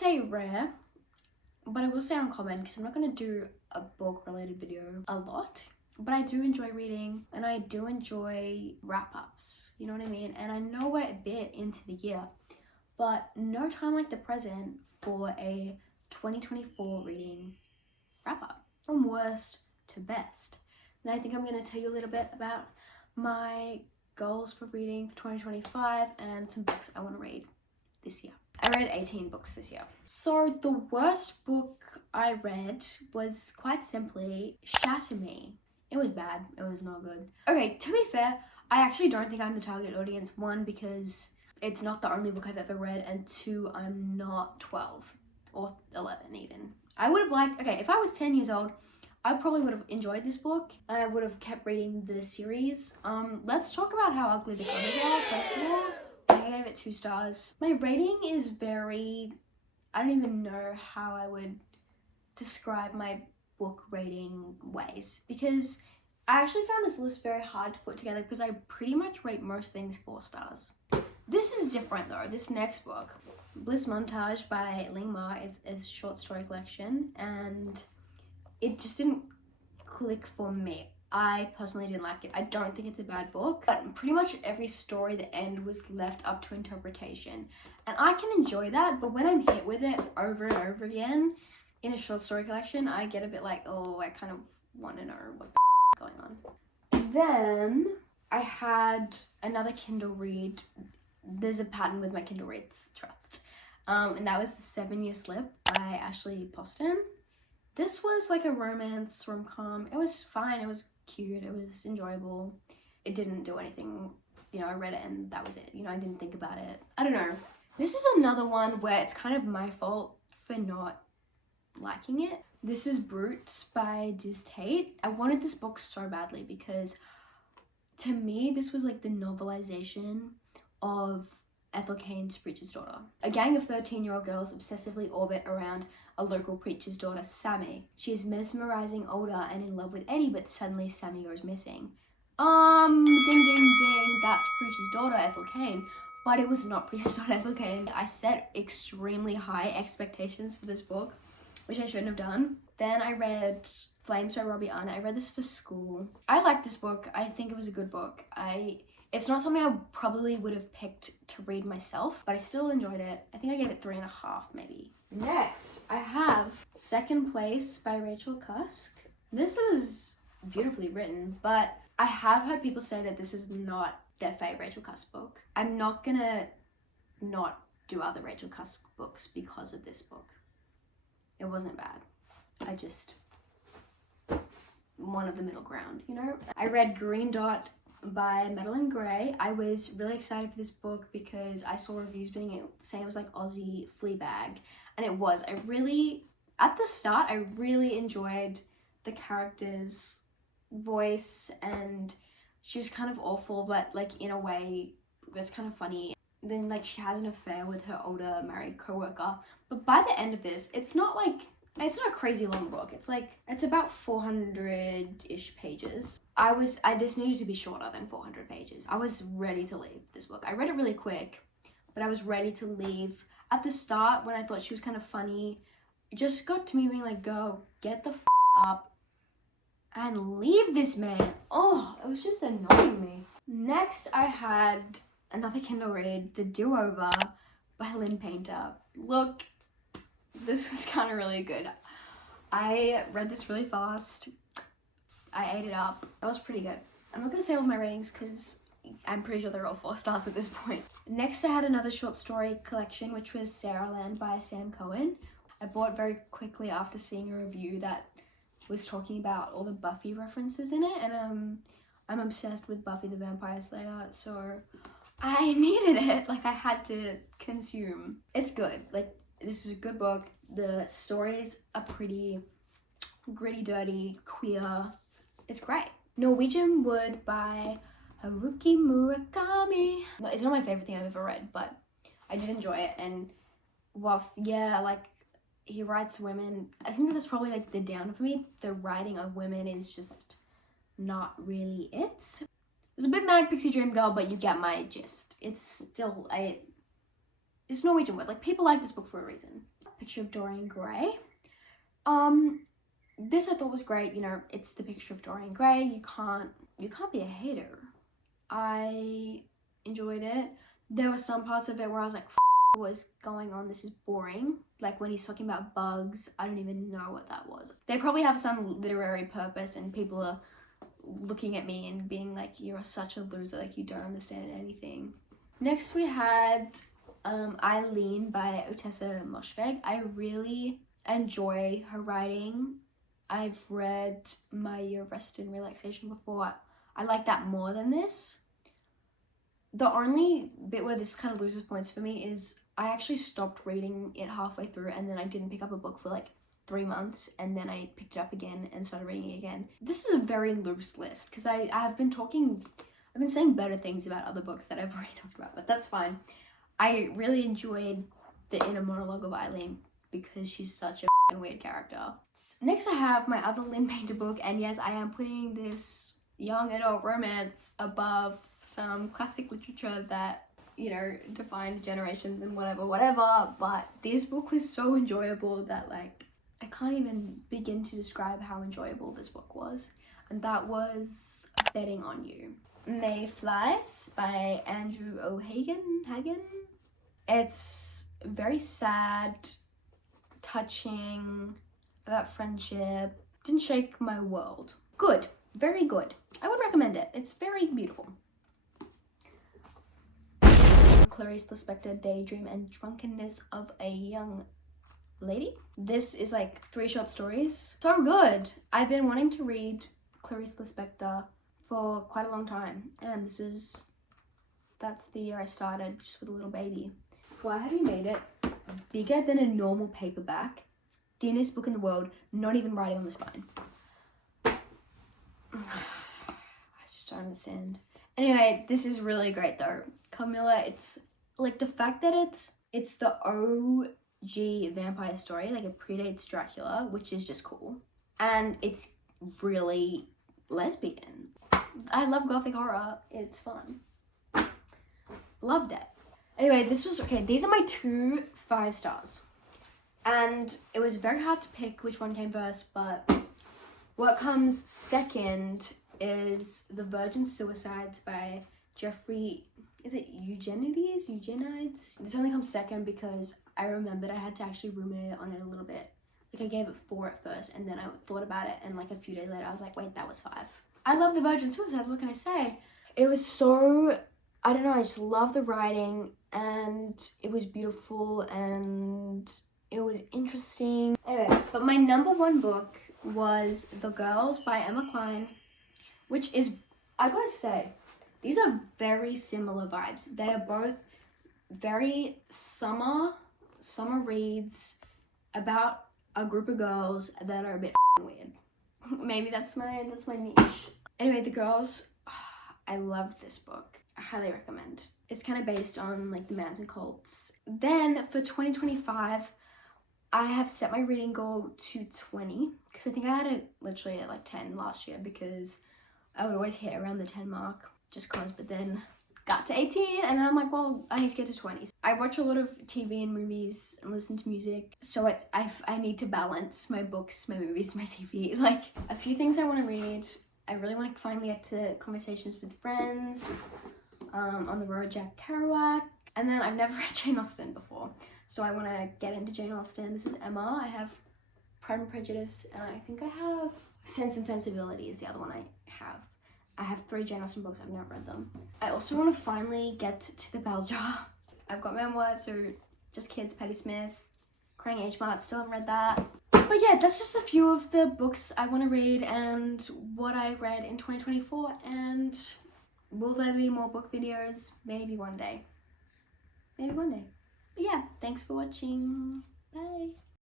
say rare, but I will say uncommon because I'm not going to do a book related video a lot. But I do enjoy reading and I do enjoy wrap-ups, you know what I mean? And I know we're a bit into the year, but no time like the present for a 2024 reading wrap-up from worst to best. And I think I'm going to tell you a little bit about my goals for reading for 2025 and some books I want to read this year. I read 18 books this year. So the worst book I read was quite simply Shatter Me. It was bad. It was not good. Okay, to be fair, I actually don't think I'm the target audience. One, because it's not the only book I've ever read, and two, I'm not 12 or 11 even. I would have liked, okay, if I was 10 years old, I probably would have enjoyed this book and I would have kept reading the series. Let's talk about how ugly the covers are, first of all. I gave it 2 stars. My rating is very, I don't even know how I would describe my book rating ways, because I actually found this list very hard to put together because I pretty much rate most things 4 stars. This is different though. This next book, Bliss Montage by Ling Ma, is a short story collection and it just didn't click for me. I personally didn't like it. I don't think it's a bad book, but pretty much every story, the end was left up to interpretation. And I can enjoy that, but when I'm hit with it over and over again in a short story collection, I get a bit like, oh, I kind of want to know what the going on. Then I had another Kindle read. There's a pattern with my Kindle read, trust. And that was The 7-Year Slip by Ashley Poston. This was like a romance rom-com. It was fine. It was cute. It was enjoyable. It didn't do anything. You know, I read it and that was it. You know, I didn't think about it. I don't know. This is another one where it's kind of my fault for not liking it. This is Brutes by Diz Tate. I wanted this book so badly because to me, this was like the novelization of Ethel Cain's Preacher's Daughter. A gang of 13-year-old girls obsessively orbit around a local preacher's daughter, Sammy. She is mesmerizing, older, and in love with Eddie, but suddenly Sammy goes missing. Ding, ding, ding, that's Preacher's Daughter, Ethel Cain. But it was not Preacher's Daughter, Ethel Cain. I set extremely high expectations for this book, which I shouldn't have done. Then I read Flames by Robbie Arnett. I read this for school. I liked this book. I think it was a good book. It's not something I probably would have picked to read myself, but I still enjoyed it. I think I gave it 3.5 maybe. Next, I have Second Place by Rachel Cusk. This was beautifully written, but I have heard people say that this is not their favorite Rachel Cusk book. I'm not gonna not do other Rachel Cusk books because of this book. It wasn't bad. I just wanted the middle ground, you know? I read Green Dot by Madeline Gray. I was really excited for this book because I saw reviews saying it was like Aussie Fleabag, and it was. At the start, I really enjoyed the character's voice, and she was kind of awful, but like in a way that's kind of funny. Then like she has an affair with her older married co-worker, but by the end of this, it's not a crazy long book. It's about 400-ish pages. This needed to be shorter than 400 pages. I was ready to leave this book. I read it really quick, but I was ready to leave. At the start, when I thought she was kind of funny, it just got to me being like, go, get the up and leave this man. Oh, it was just annoying me. Next, I had another Kindle read, The Do-Over by Lynn Painter. Look, this was kind of really good. I read this really fast. I ate it up. That was pretty good. I'm not going to say all my ratings because I'm pretty sure they're all 4 stars at this point. Next, I had another short story collection, which was Sarah Land by Sam Cohen. I bought very quickly after seeing a review that was talking about all the Buffy references in it, and I'm obsessed with Buffy the Vampire Slayer, so I needed it. Like, I had to consume. It's good. Like, this is a good book. The stories are pretty gritty, dirty, queer. It's great. Norwegian Wood by Haruki Murakami. It's not my favorite thing I've ever read, but I did enjoy it. And whilst, yeah, like, he writes women, I think that's probably like the down for me. The writing of women is just not really it. It's a bit Manic Pixie Dream Girl, but you get my gist. It's still, It's a Norwegian word. Like, people like this book for a reason. Picture of Dorian Gray. This I thought was great. You know, it's the picture of Dorian Gray. You can't be a hater. I enjoyed it. There were some parts of it where I was like, what is going on? This is boring. Like when he's talking about bugs, I don't even know what that was. They probably have some literary purpose and people are looking at me and being like, you're such a loser, like you don't understand anything. Next we had Eileen by Otessa Moshfegh. I really enjoy her writing. I've read My Year of Rest and Relaxation before. I like that more than this. The only bit where this kind of loses points for me is I actually stopped reading it halfway through and then I didn't pick up a book for like 3 months and then I picked it up again and started reading it again. This is a very loose list because I've been saying better things about other books that I've already talked about, but that's fine. I really enjoyed the inner monologue of Eileen because she's such a weird character. Next I have my other Lynn Painter book, and yes, I am putting this young adult romance above some classic literature that, you know, defined generations and whatever, but this book was so enjoyable that like I can't even begin to describe how enjoyable this book was, and that was Betting on You. Mayflies by Andrew O'Hagan. It's very sad, touching, about friendship. Didn't shake my world. Good, very good. I would recommend it. It's very beautiful. Clarice Lispector, Daydream and Drunkenness of a Young Lady. This is like 3 short stories. So good. I've been wanting to read Clarice Lispector for quite a long time, and that's the year I started, just with a little baby. Why have you made it bigger than a normal paperback? Thinnest book in the world, not even writing on the spine. I just don't understand. Anyway, this is really great though. Camilla, it's like the fact that it's the OG vampire story, like it predates Dracula, which is just cool. And it's really lesbian. I love gothic horror. It's fun. Loved it. Anyway, this was okay. These are my 2 5 stars. And it was very hard to pick which one came first, but what comes second is The Virgin Suicides by Jeffrey, is it Eugenides? This only comes second because I remembered I had to actually ruminate on it a little bit. Like I gave it 4 at first and then I thought about it and like a few days later I was like, wait, that was 5. I love The Virgin Suicides, what can I say? It was so, I don't know, I just love the writing and it was beautiful and it was interesting. Anyway, but my number 1 book was The Girls by Emma Cline, which is, I gotta say, these are very similar vibes. They are both very summer reads about a group of girls that are a bit weird. Maybe that's my niche. Anyway, The Girls, I loved this book. I highly recommend. It's kind of based on like the Manson cults. Then for 2025, I have set my reading goal to 20 because I think I had it literally at like 10 last year because I would always hit around the 10 mark just cause, but then got to 18 and then I'm like, well, I need to get to 20. I watch a lot of TV and movies and listen to music, so I need to balance my books, my movies, my TV. Like a few things I want to read. I really want to finally get to Conversations with Friends, On the Road, Jack Kerouac, and then I've never read Jane Austen before. So I want to get into Jane Austen. This is Emma. I have Pride and Prejudice, and I think I have Sense and Sensibility is the other one I have. I have 3 Jane Austen books. I've never read them. I also want to finally get to the bell jar. I've got memoirs, so Just Kids, Patti Smith, Crying Age Mart, still haven't read that. But yeah, that's just a few of the books I want to read and what I read in 2024. And will there be more book videos? Maybe one day. Maybe one day. But yeah, thanks for watching. Bye.